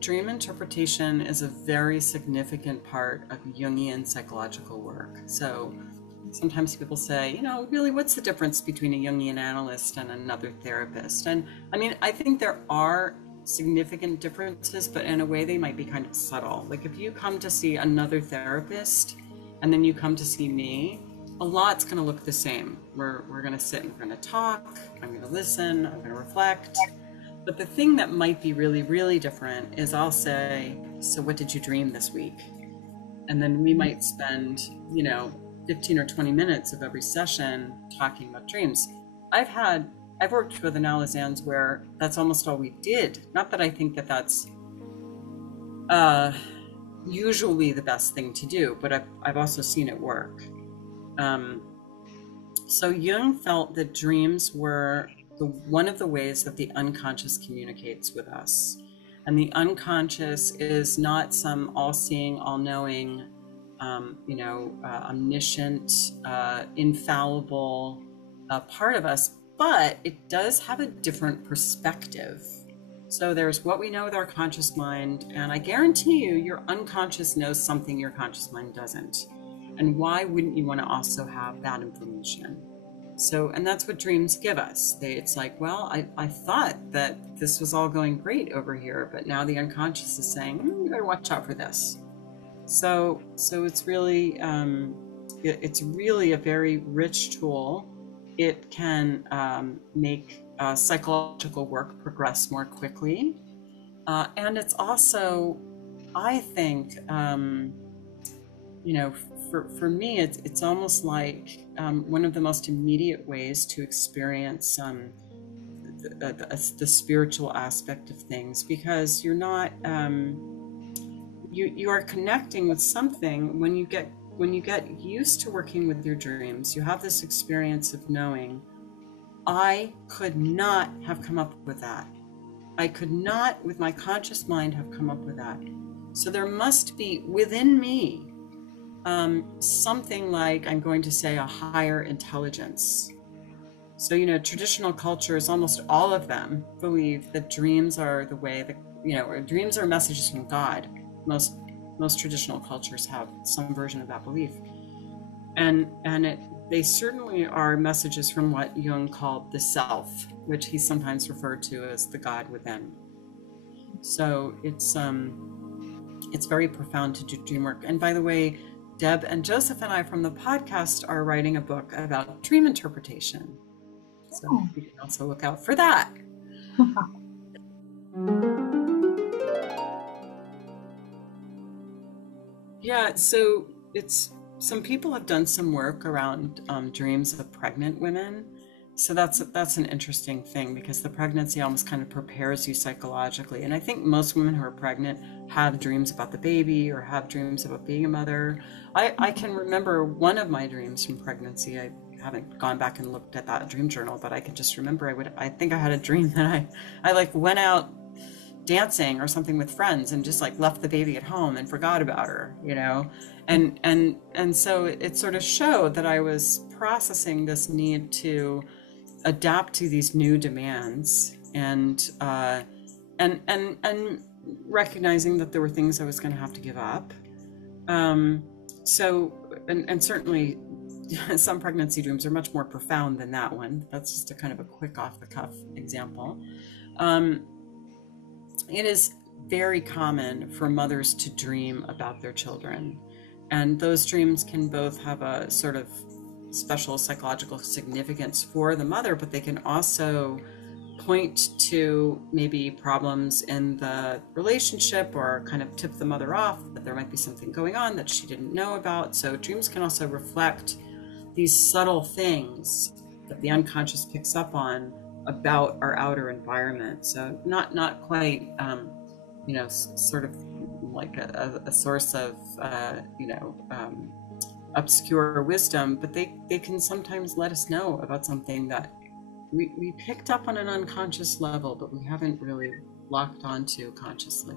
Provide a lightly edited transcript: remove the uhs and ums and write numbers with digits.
Dream interpretation is a very significant part of Jungian psychological work. So sometimes people say, really, what's the difference between a Jungian analyst and another therapist? And I mean, I think there are significant differences, but in a way they might be kind of subtle. Like if you come to see another therapist and then you come to see me, a lot's going to look the same. We're going to sit and we're going to talk. I'm going to listen. I'm going to reflect. But the thing that might be really, really different is I'll say, so what did you dream this week? And then we might spend, 15 or 20 minutes of every session talking about dreams. I've worked with analyzans where that's almost all we did. Not that I think that that's usually the best thing to do, but I've also seen it work. So Jung felt that dreams were one of the ways that the unconscious communicates with us. And the unconscious is not some all-seeing, all-knowing, omniscient, infallible part of us, but it does have a different perspective. So there's what we know with our conscious mind, and I guarantee you, your unconscious knows something your conscious mind doesn't. And why wouldn't you want to also have that information? So, and that's what dreams give us. It's like, well, I thought that this was all going great over here, but now the unconscious is saying, you better watch out for this. So it's really, it's really a very rich tool. It can make psychological work progress more quickly. And it's also, I think, for me, it's almost like one of the most immediate ways to experience the spiritual aspect of things, because you're not, you are connecting with something when you get used to working with your dreams. You have this experience of knowing, I could not have come up with that. I could not, with my conscious mind, have come up with that. So there must be within me something like, I'm going to say, a higher intelligence. So, traditional cultures, almost all of them, believe that dreams are the way that, or dreams are messages from God. Most traditional cultures have some version of that belief. And they certainly are messages from what Jung called the self, which he sometimes referred to as the God within. So it's very profound to do dream work. And by the way, Deb and Joseph and I from the podcast are writing a book about dream interpretation. So you can also look out for that. Yeah, so some people have done some work around dreams of pregnant women. So that's an interesting thing, because the pregnancy almost kind of prepares you psychologically. And I think most women who are pregnant have dreams about the baby or have dreams about being a mother. I can remember one of my dreams from pregnancy. I haven't gone back and looked at that dream journal, but I can just remember I think I had a dream that I like went out dancing or something with friends and just like left the baby at home and forgot about her, and so it sort of showed that I was processing this need to adapt to these new demands and recognizing that there were things I was going to have to give up. So certainly some pregnancy dreams are much more profound than that one. That's just a kind of a quick off the cuff example. It is very common for mothers to dream about their children, and those dreams can both have a sort of special psychological significance for the mother, but they can also point to maybe problems in the relationship or kind of tip the mother off that there might be something going on that she didn't know about. So dreams can also reflect these subtle things that the unconscious picks up on about our outer environment. So not quite, sort of like a source of, obscure wisdom, but they can sometimes let us know about something that we picked up on an unconscious level, but we haven't really locked onto consciously.